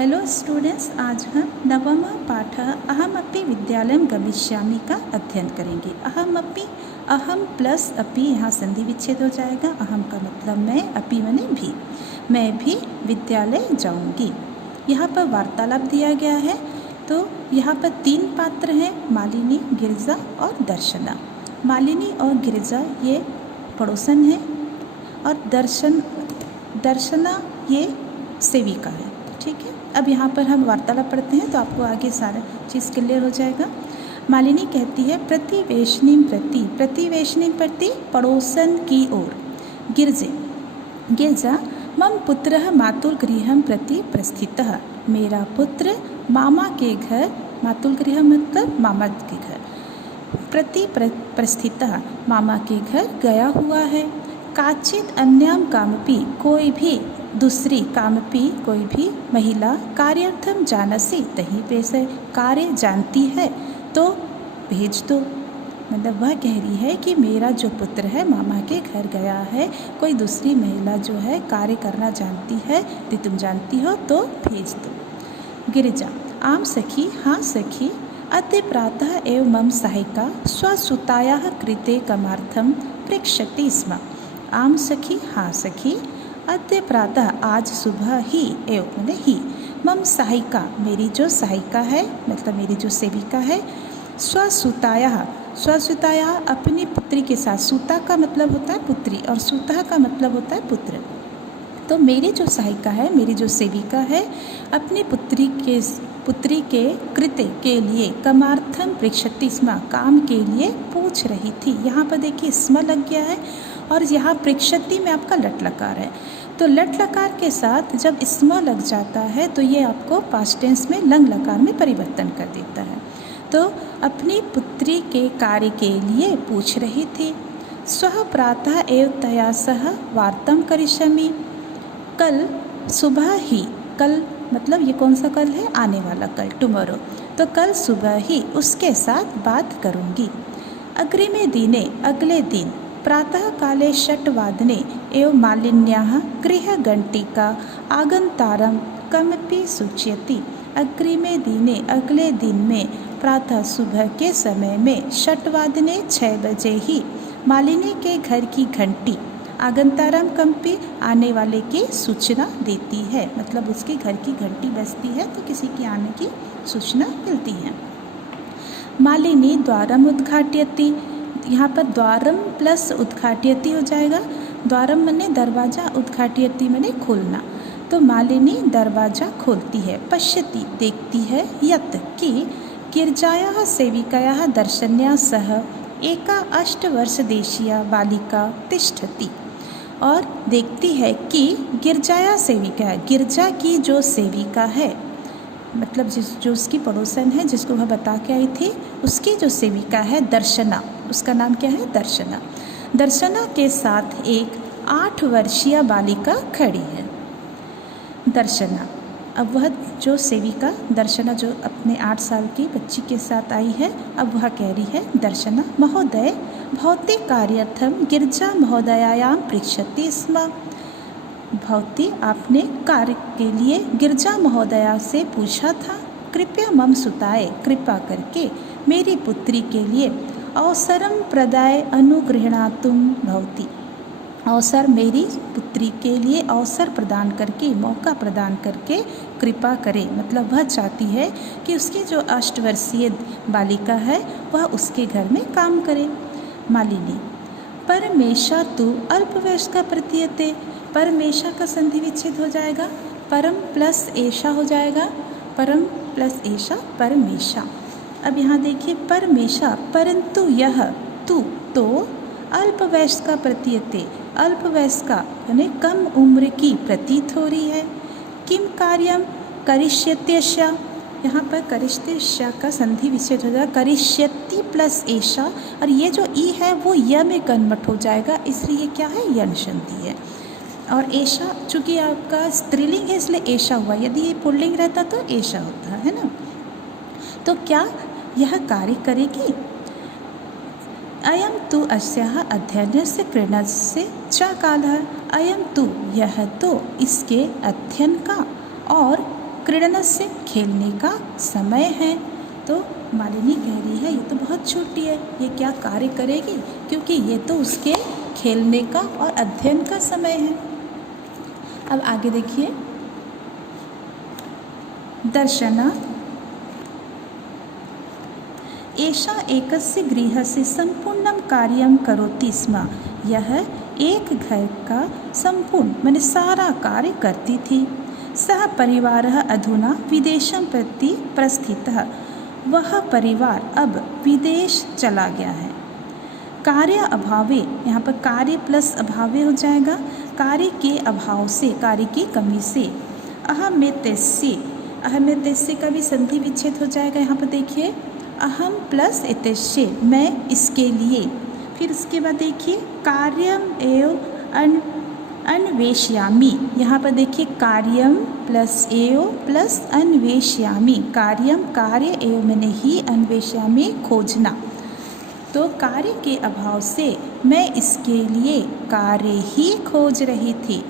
Hello students, आज हम नवम पाठ अहमपि विद्यालयं गमिष्यामि का अध्ययन करेंगे। अहमपि, अहम प्लस अपि, यहाँ संधि विच्छेद हो जाएगा। अहम का मतलब मैं, अपि माने भी। मैं भी विद्यालय जाऊंगी। यहाँ पर वार्तालाप दिया गया है। तो यहाँ पर 3 पात्र हैं, मालिनी, गिरिजा और दर्शना। मालिनी और गिरिजा ये पड़ोसन हैं और दर्शना ये सेविका है। ठीक है, अब यहाँ पर हम वार्तालाप पढ़ते हैं तो आपको आगे सारा चीज़ क्लियर हो जाएगा। मालिनी कहती है प्रतिवेशनी प्रति, प्रतिवेशनी प्रति पड़ोसन की ओर। गिरजा मम पुत्रः मातुलगृहं प्रति प्रस्थितः। मेरा पुत्र मामा के घर, मातुलगृह मतलब मामा के घर, प्रति प्रस्थितः मामा के घर गया हुआ है। काचित अन्याम कामपि, कोई भी दूसरी, कामपि कोई भी महिला, कार्यार्थम जानसी तही पैसे, कार्य जानती है तो भेज दो। मतलब वह कह रही है कि मेरा जो पुत्र है मामा के घर गया है, कोई दूसरी महिला जो है कार्य करना जानती है, यदि तुम जानती हो तो भेज दो। गिरिजा आम सखी, हाँ सखी, अद्य प्रातः एव मम सहायिका स्वसुतायाः कृते कमार्थं पृच्छति स्म। आम सखी, हाँ सखी, अद्य प्रातः आज सुबह ही, एव मैंने ही, मम सहायिका मेरी जो सहायिका है मतलब मेरी जो सेविका है, स्वसुतायाः, स्वसुतायाः अपनी पुत्री के साथ, सुता का मतलब होता है पुत्री और सुता का मतलब होता है पुत्र। तो मेरी जो सहायिका है, मेरी जो सेविका है, अपनी पुत्री के कृत्य के लिए कमार्थम पृच्छति स्म, काम के लिए पूछ रही थी। यहाँ पर देखिए स्म लग गया है और यहाँ पृच्छति में आपका लट लकार है। तो लट लकार के साथ जब स्म लग जाता है तो ये आपको पास्ट टेंस में लंग लकार में परिवर्तन कर देता है। तो अपनी पुत्री के कार्य के लिए पूछ रही थी। स्वः प्रातः एव तया सह वार्तां करिष्यामि। कल सुबह ही, कल मतलब ये कौन सा कल है, आने वाला कल, टुमारो। तो कल सुबह ही उसके साथ बात करूँगी। अग्रिमे दिने, अगले दिन, प्रातः काले 6 वादने एव मालिन्याः गृहघण्टिका आगन्तारं कमपि सूचयति। अग्रिमे दिने, अगले दिन में, प्रातः सुबह के समय में, 6 वादने 6 बजे ही, मालिनी के घर की घंटी, आगंतारम कम्पी आने वाले की सूचना देती है। मतलब उसके घर की घंटी बजती है तो किसी के आने की सूचना मिलती है। मालिनी द्वारम उद्घाटयति, यहाँ पर द्वारम प्लस उद्घाटयति हो जाएगा। द्वारम माने दरवाज़ा, उद्घाटयति माने खोलना। तो मालिनी दरवाज़ा खोलती है। पश्यति देखती है, यत् कि गिरजायाः सेविकायाः दर्शन्या सह एका 8 वर्षदेशीया बालिका तिष्ठति। और देखती है कि गिरजाया सेविका, गिरजा की जो सेविका है, मतलब जो उसकी पड़ोसन है जिसको वह बता के आई थी, उसकी जो सेविका है दर्शना, उसका नाम क्या है, दर्शना। दर्शना के साथ एक 8 वर्षीय बालिका खड़ी है। दर्शना, अब वह जो सेविका दर्शना जो अपने 8 साल की बच्ची के साथ आई है, अब वह कह रही है दर्शना, महोदय भवती कार्यार्थम गिरजा महोदयायां पृच्छति स्म। भवती आपने कार्य के लिए गिरजा महोदया से पूछा था। कृपया मम सुताय, कृपा करके मेरी पुत्री के लिए अवसरम प्रदाय अनुगृह्णातुं भवती। अवसर, मेरी पुत्री के लिए अवसर प्रदान करके, मौका प्रदान करके कृपा करे। मतलब वह चाहती है कि उसकी जो 8 वर्षीय बालिका है वह उसके घर में काम करे। मालिनी परमेशा तु अल्पवयस्का प्रतीयते। परमेशा का संधि विच्छेद हो जाएगा, परम प्लस ऐशा हो जाएगा, परम प्लस ऐशा परमेशा। अब यहाँ देखिए परमेशा, परंतु यह तू तो अल्पवयस्का प्रतीयते, अल्पवयस्का यानी कम उम्र की प्रतीत हो रही है। किम कार्यम करिष्यत्यस्या, यहाँ पर करिष्यत्य का संधि विच्छेद हो जाएगा, करिष्यति प्लस ऐशा, और ये जो ई है वो य में कन्वर्ट हो जाएगा, इसलिए क्या है, यन संधि है। और ऐशा चूँकि आपका स्त्रीलिंग है इसलिए ऐशा हुआ, यदि ये पुल्लिंग रहता तो ऐशा होता है ना। तो क्या यह कार्य करेगी। अयम तु अस्याः अध्ययनस्य क्रीडनस्य च कालः। अयम तु, यह तो, इसके अध्ययन का और क्रीडनस्य खेलने का समय है। तो मालिनी कह रही है ये तो बहुत छोटी है, ये क्या कार्य करेगी, क्योंकि ये तो उसके खेलने का और अध्ययन का समय है। अब आगे देखिए, दर्शना एषा एकस्य गृहस्य संपूर्णं कार्यं करोति स्म। यह एक घर का संपूर्ण माने सारा कार्य करती थी। सह परिवारः अधुना विदेशं प्रति प्रस्थितः। वह परिवार अब विदेश चला गया है। कार्य अभावे, यहाँ पर कार्य प्लस अभावे हो जाएगा, कार्य के अभाव से, कार्य की कमी से। अहमेतस्य, अहमेतस्य का भी संधि विच्छेद हो जाएगा। यहाँ पर देखिए, अहम प्लस एतस्य, मैं इसके लिए। फिर उसके बाद देखिए, कार्यम एव अन्वेष्यामि, यहाँ पर देखिए कार्यम प्लस एव प्लस अन्वेष्यामि। कार्यम कार्य एव मैंने ही, अन्वेष्यामि खोजना। तो कार्य के अभाव से मैं इसके लिए कार्य ही खोज रही थी।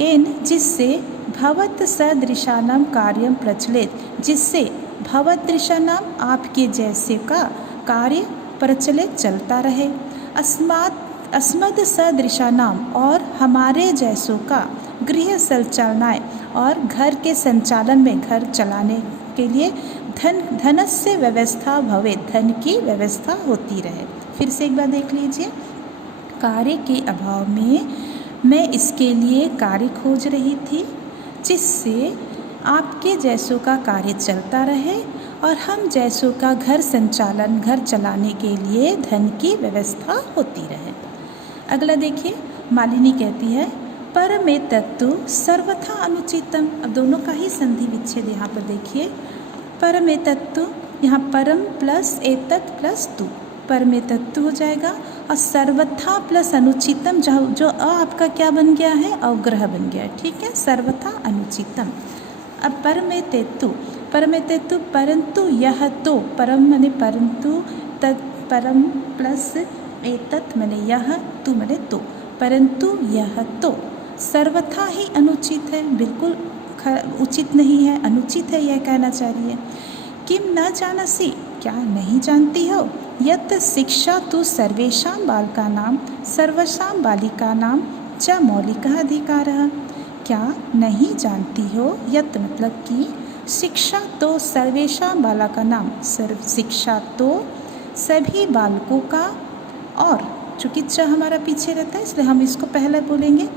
एन जिससे भवत सदृशानाम कार्यम प्रचलित, जिससे भवदृशानाम आपके जैसे का कार्य प्रचलित चलता रहे। अस्मद सदृशानाम और हमारे जैसों का गृह संचालनाय और घर के संचालन में, घर चलाने के लिए धनस्य व्यवस्था भवे, धन की व्यवस्था होती रहे। फिर से एक बार देख लीजिए, कार्य के अभाव में मैं इसके लिए कार्य खोज रही थी, जिससे आपके जैसों का कार्य चलता रहे और हम जैसों का घर संचालन, घर चलाने के लिए धन की व्यवस्था होती रहे। अगला देखिए, मालिनी कहती है परमेतत्तु सर्वथा अनुचितम। अब दोनों का ही संधि विच्छेद यहाँ पर देखिए, परमेतत्तु, यहाँ परम प्लस एतत् प्लस तु, परमेतत्तु हो जाएगा, और सर्वथा प्लस अनुचितम, जो अ आपका क्या बन गया है, अवग्रह बन गया है। ठीक है, सर्वथा अनुचितम। अब परमेतेतु, परमेतेतु परंतु यह तो, परम माने परंतु, तत् परम प्लस एतत् माने यह, तु माने तो, परंतु यह तो सर्वथा ही अनुचित है, बिल्कुल उचित नहीं है, अनुचित है, यह कहना चाह रही है। किम न जानसि, क्या नहीं जानती हो, यत् शिक्षा तो सर्वेषां बालकानां सर्वसां बालिकानां च मौलिकः अधिकारः। क्या नहीं जानती हो, यत् मतलब कि शिक्षा तो सर्वेषां बालकानां, शिक्षा तो सभी बालकों का, और चूँकि च हमारा पीछे रहता है इसलिए हम इसको पहले बोलेंगे,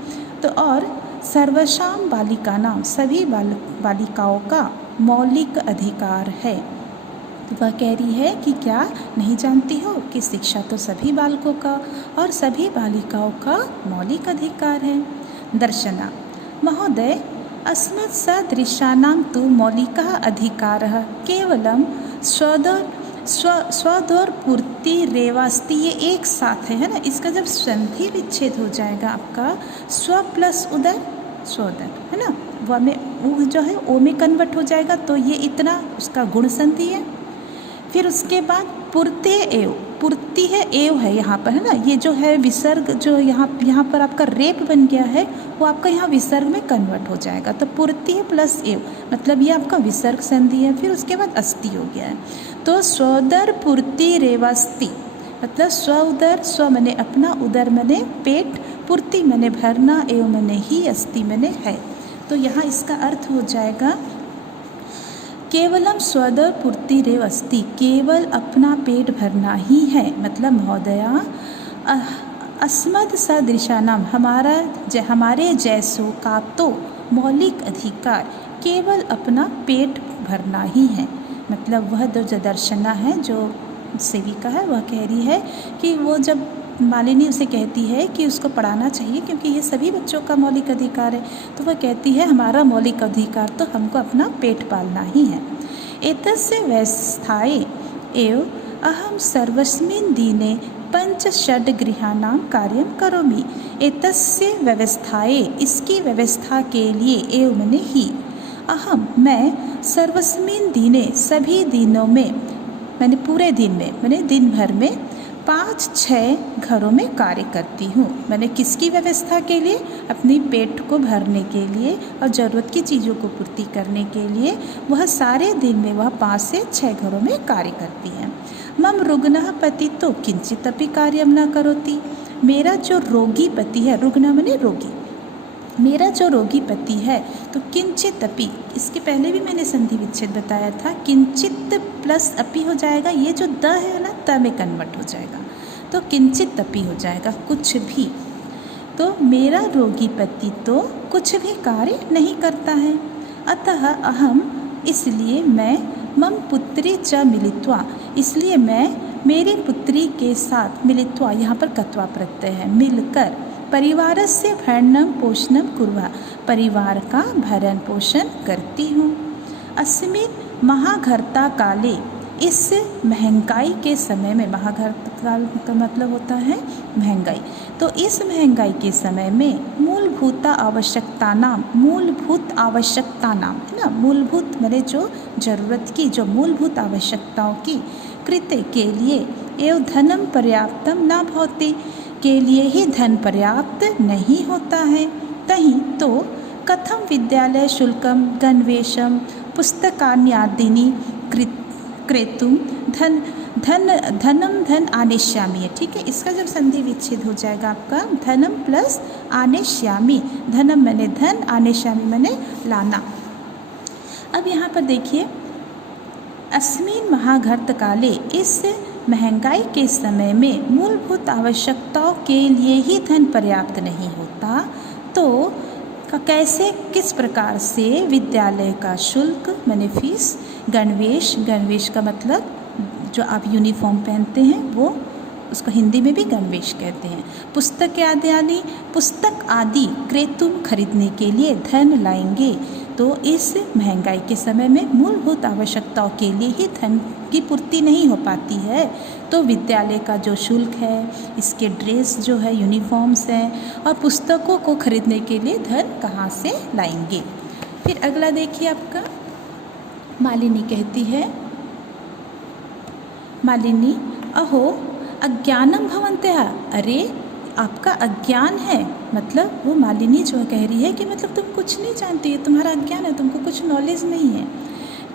तो और सर्वसां बालिकानां, सभी बालिकाओं का मौलिक अधिकार है। वह कह रही है कि क्या नहीं जानती हो कि शिक्षा तो सभी बालकों का और सभी बालिकाओं का मौलिक अधिकार है। दर्शना महोदय, अस्मत् सदृशानां तु मौलिकः अधिकारः केवलं स्वदौर्पूर्तिरेवास्ति। ये एक साथ है ना, इसका जब संधि विच्छेद हो जाएगा आपका, स्व प्लस उदर स्वोदर है ना, वह में वो जो है ओ में कन्वर्ट हो जाएगा, तो ये इतना उसका गुण संधि है। फिर उसके बाद पूर्ति एव, पूर्ति है एव है यहाँ पर है ना, ये जो है विसर्ग जो यहाँ पर आपका रेप बन गया है वो आपका यहाँ विसर्ग में कन्वर्ट हो जाएगा। तो पूर्ति है प्लस एव मतलब ये आपका विसर्ग संधि है। फिर उसके बाद अस्ति हो गया है, तो स्वोदर पूर्ति रेवास्ति मतलब स्व उदर, स्व मने अपना, उदर मने पेट, पूर्ति मने भरना, एव मने ही, अस्ति मने है। तो यहाँ इसका अर्थ हो जाएगा केवलम स्वदर पूर्ति रेव अस्ति, केवल अपना पेट भरना ही है। मतलब महोदया अस्मद सदृशानाम, हमारे जैसों का तो मौलिक अधिकार केवल अपना पेट भरना ही है। मतलब वह जो दर्शना है, जो सेविका है, वह कह रही है कि वो जब मालिनी उसे कहती है कि उसको पढ़ाना चाहिए क्योंकि ये सभी बच्चों का मौलिक अधिकार है, तो वह कहती है हमारा मौलिक अधिकार तो हमको अपना पेट पालना ही है। एतस्य व्यवस्थाये एव अहम सर्वस्मिन् दिने 5-6 गृहाणां कार्यं करोमि। एतस्य व्यवस्थाये, इसकी व्यवस्था के लिए, एव मने ही, अहम मैं, सर्वस्मिन् दिने सभी दिनों में, मैंने पूरे दिन में, मैंने दिन भर में, 5-6 घरों में कार्य करती हूँ। मैंने किसकी व्यवस्था के लिए? अपनी पेट को भरने के लिए और ज़रूरत की चीज़ों को पूर्ति करने के लिए वह सारे दिन में वह 5 से 6 घरों में कार्य करती है। मम रुग्णः पति तो किंचिदपि कार्यं न करोति। मेरा जो रोगी पति है, रुग्ण माने रोगी, मेरा जो रोगी पति है तो किंचित अपि, इसके पहले भी मैंने संधि विच्छेद बताया था, किंचित प्लस अपि हो जाएगा, ये जो द है ना त में कन्वर्ट हो जाएगा, तो किंचित अपि हो जाएगा, कुछ भी। तो मेरा रोगी पति तो कुछ भी कार्य नहीं करता है। अतः अहम, इसलिए मैं, मम पुत्री च मिलित्वा, इसलिए मैं मेरी पुत्री के साथ, मिलित्वा यहाँ पर कत्वा प्रत्यय है, मिलकर, परिवारस्य भरणं पोषणं कुर्वः, परिवार का भरण पोषण करती हूँ। अस्मिन् महाघर्ता काले, इस महंगाई के समय में, महाघर्ता का मतलब होता है महंगाई, तो इस महंगाई के समय में मूलभूत आवश्यकता नाम है ना, मूलभूत मैंने जो ज़रूरत की, जो मूलभूत आवश्यकताओं की कृत्य के लिए एवं धनम पर्याप्तम न भवति, के लिए ही धन पर्याप्त नहीं होता है। तहीं तो कथम विद्यालय शुल्कम गणवेशम पुस्तकान्यादिनी क्रेतुम धन आनेष्यामि है। ठीक है, इसका जब संधि विच्छेद हो जाएगा आपका धनम प्लस आनेष्यामि, धनम मैंने धन, आनेष्यामि मैंने लाना। अब यहाँ पर देखिए, अस्मिन् महाघर्त काले, इस महंगाई के समय में मूलभूत आवश्यकताओं के लिए ही धन पर्याप्त नहीं होता, तो कैसे, किस प्रकार से विद्यालय का शुल्क मैंने फीस, गणवेश का मतलब जो आप यूनिफॉर्म पहनते हैं वो, उसको हिंदी में भी गणवेश कहते हैं, पुस्तक आदि क्रेतुम खरीदने के लिए धन लाएंगे। तो इस महंगाई के समय में मूलभूत आवश्यकताओं के लिए ही धन की पूर्ति नहीं हो पाती है, तो विद्यालय का जो शुल्क है, इसके ड्रेस जो है, यूनिफॉर्म्स हैं, और पुस्तकों को खरीदने के लिए धन कहाँ से लाएंगे। फिर अगला देखिए आपका, मालिनी कहती है, मालिनी अहो अज्ञानम भवन्त्यः, अरे आपका अज्ञान है, मतलब वो मालिनी जो कह रही है कि मतलब तुम कुछ नहीं जानती है, तुम्हारा अज्ञान है, तुमको कुछ नॉलेज नहीं है।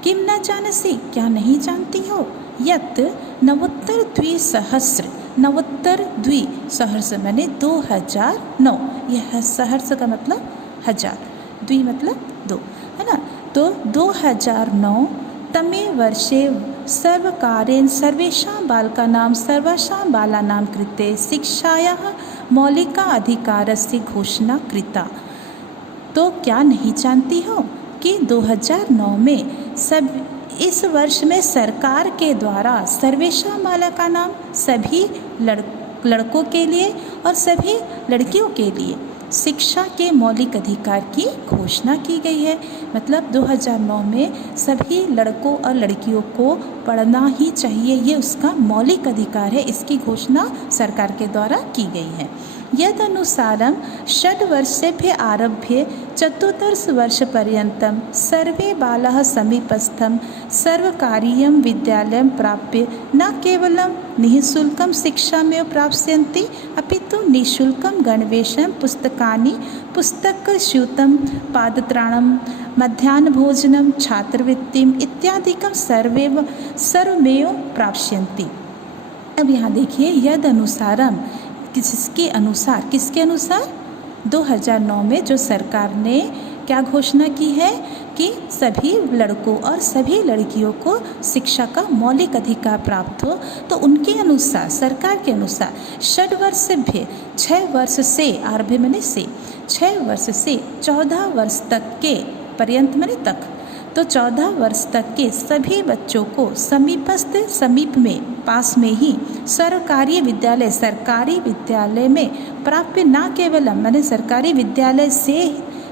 किम न जानसी, क्या नहीं जानती हो, यत् नवोत्तर द्विसहस्र, नवोत्तर द्विसहस्र मैंने 2009, यह सहस्र का मतलब हजार, द्वि मतलब 2 है ना, तो 2009 तमे वर्षे सर्वकारेण सर्वेषां बालानां कृते शिक्षायाः मौलिकाधिकारस्य घोषणा कृता। तो क्या नहीं जानती हो कि 2009 में सब, इस वर्ष में सरकार के द्वारा सर्वेषां बालकानां, सभी लड़कों के लिए और सभी लड़कियों के लिए शिक्षा के मौलिक अधिकार की घोषणा की गई है। मतलब 2009 में सभी लड़कों और लड़कियों को पढ़ना ही चाहिए, ये उसका मौलिक अधिकार है, इसकी घोषणा सरकार के द्वारा की गई है। यदनुसारं 6 वर्षेभ्यः आरभ्य 14 वर्षपर्यन्तं सर्वे बालाः समीपस्थं सर्वकारीयं विद्यालयं प्राप्य न केवलं निःशुल्कं शिक्षामेव प्राप्स्यन्ति, अपि तु निःशुल्कं गणवेशं, पुस्तकानि, पुस्तकस्यूतं, पादत्राणं, मध्याह्नभोजनं, छात्रवृत्तिम् इत्यादिकं सर्वमेव प्राप्स्यन्ति। अब यहाँ देखिए, यद अनुसारम, किसके अनुसार, किसके अनुसार, 2009 में जो सरकार ने क्या घोषणा की है कि सभी लड़कों और सभी लड़कियों को शिक्षा का मौलिक अधिकार प्राप्त हो, तो उनके अनुसार, सरकार के अनुसार 6 वर्षेभ्यः, 6 वर्ष से, आरभ्य मैंने से, 6 वर्ष से 14 वर्ष तक के, पर्यंत मैंने तक, तो 14 वर्ष तक के सभी बच्चों को समीपस्थ, समीप में, पास में ही सरकारी विद्यालय में प्राप्य न केवल, मैंने सरकारी विद्यालय से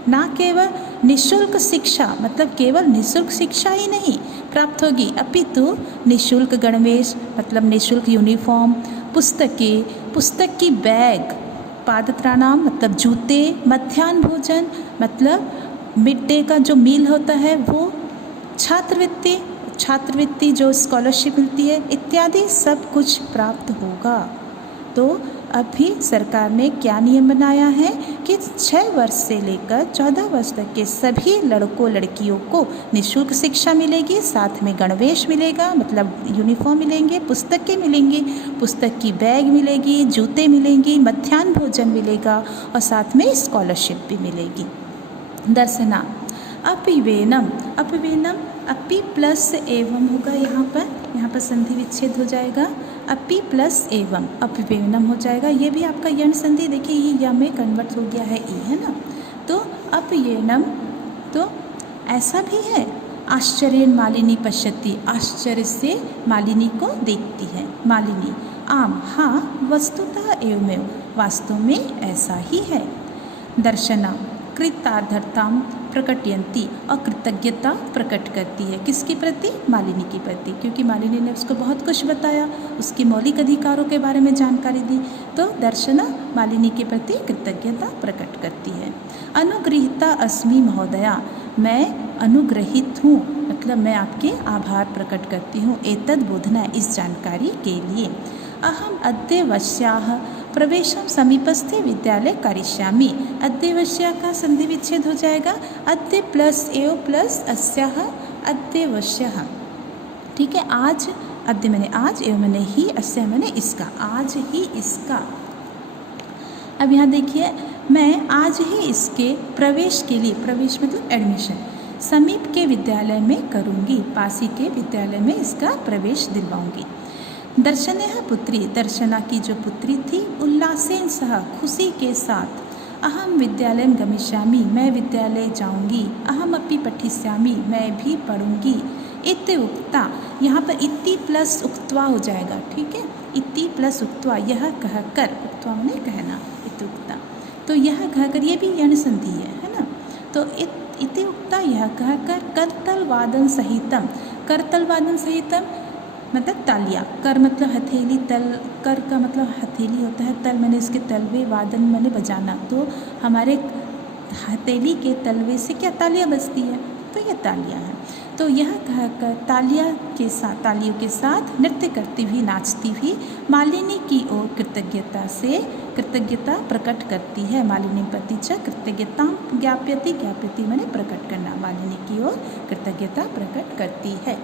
न केवल निःशुल्क शिक्षा, मतलब केवल निःशुल्क शिक्षा ही नहीं प्राप्त होगी, अपितु निःशुल्क गणवेश मतलब निःशुल्क यूनिफॉर्म, पुस्तक की बैग, पादत्राणाम मतलब जूते, मध्याह्न भोजन मतलब मिड डे का जो मील होता है वो, छात्रवृत्ति, छात्रवृत्ति जो स्कॉलरशिप मिलती है इत्यादि सब कुछ प्राप्त होगा। तो अभी सरकार ने क्या नियम बनाया है कि 6 वर्ष से लेकर 14 वर्ष तक के सभी लड़कों लड़कियों को निःशुल्क शिक्षा मिलेगी, साथ में गणवेश मिलेगा, मतलब यूनिफॉर्म मिलेंगे, पुस्तकें मिलेंगी, पुस्तक की बैग मिलेगी, जूते मिलेंगी, मध्याह्न भोजन मिलेगा और साथ में स्कॉलरशिप भी मिलेगी। दर्शना अपिवेनम, अपिवेनम अपि प्लस एवं होगा, यहाँ पर संधि विच्छेद हो जाएगा, अपि प्लस एवं अपिवेनम हो जाएगा। ये भी आपका यण संधि, देखिए ये य में कन्वर्ट हो गया है ई, है ना। तो अपयेनम, तो ऐसा भी है, आश्चर्येन मालिनी पश्यति, आश्चर्य से मालिनी को देखती है मालिनी। आम, हाँ, वस्तुतः एवमेव, वास्तव में ऐसा ही है। दर्शना कृतार्थताम प्रकटयंती, और कृतज्ञता प्रकट करती है, किसके प्रति? मालिनी के प्रति, क्योंकि मालिनी ने उसको बहुत कुछ बताया, उसके मौलिक अधिकारों के बारे में जानकारी दी। तो दर्शना मालिनी के प्रति कृतज्ञता प्रकट करती है। अनुगृहीता अस्मि महोदया, मैं अनुग्रहित हूँ, मतलब मैं आपके आभार प्रकट करती हूँ, एतद् बोधना, इस जानकारी के लिए। अहम अद्य वश्याः प्रवेशम समीपस्थे विद्यालय करिष्यामि, अद्य वश्या का संधि विच्छेद हो जाएगा, अद्य प्लस एव प्लस अस्याः, अद्य वश्यः, ठीक है। आज, अद्य मैंने आज, एव मैंने ही, अस्या मैंने इसका, आज ही इसका। अब यहाँ देखिए, मैं आज ही इसके प्रवेश के लिए, प्रवेश मतलब एडमिशन, समीप के विद्यालय में करूँगी, पास ही के विद्यालय में इसका प्रवेश दिलवाऊँगी। दर्शनेह पुत्री, दर्शना की जो पुत्री थी, उल्लासेन सह, खुशी के साथ, अहम विद्यालयं गमिष्यामि, मैं विद्यालय जाऊंगी, अहम अपि पठिष्यामि, मैं भी पढ़ूंगी। इति उक्ता, यहाँ पर इति प्लस उक्त्वा हो जाएगा, ठीक है, इति प्लस उक्त्वा, यह कहकर, उक्त्वा मैंने कहना, इति उक्ता, तो यह कहकर, ये भी यण संधि है ना। तो इति उक्ता, यह कहकर, करतल वादन सहितम, करतल वादन सहितम मतलब तालियां, कर मतलब हथेली, तल, कर का मतलब हथेली होता है, तल मैंने इसके तलवे, वादन मैंने बजाना, तो हमारे हथेली के तलवे से क्या तालियां बजती है, तो ये तालियां हैं। तो यह कहकर तालियां के साथ, तालियों के साथ नृत्य करती हुई, नाचती हुई मालिनी की ओर कृतज्ञता से, कृतज्ञता प्रकट करती है। मालिनी प्रति च कृतज्ञता ज्ञाप्यति, ज्ञाप्यति मैंने प्रकट करना, मालिनी की ओर कृतज्ञता प्रकट करती है।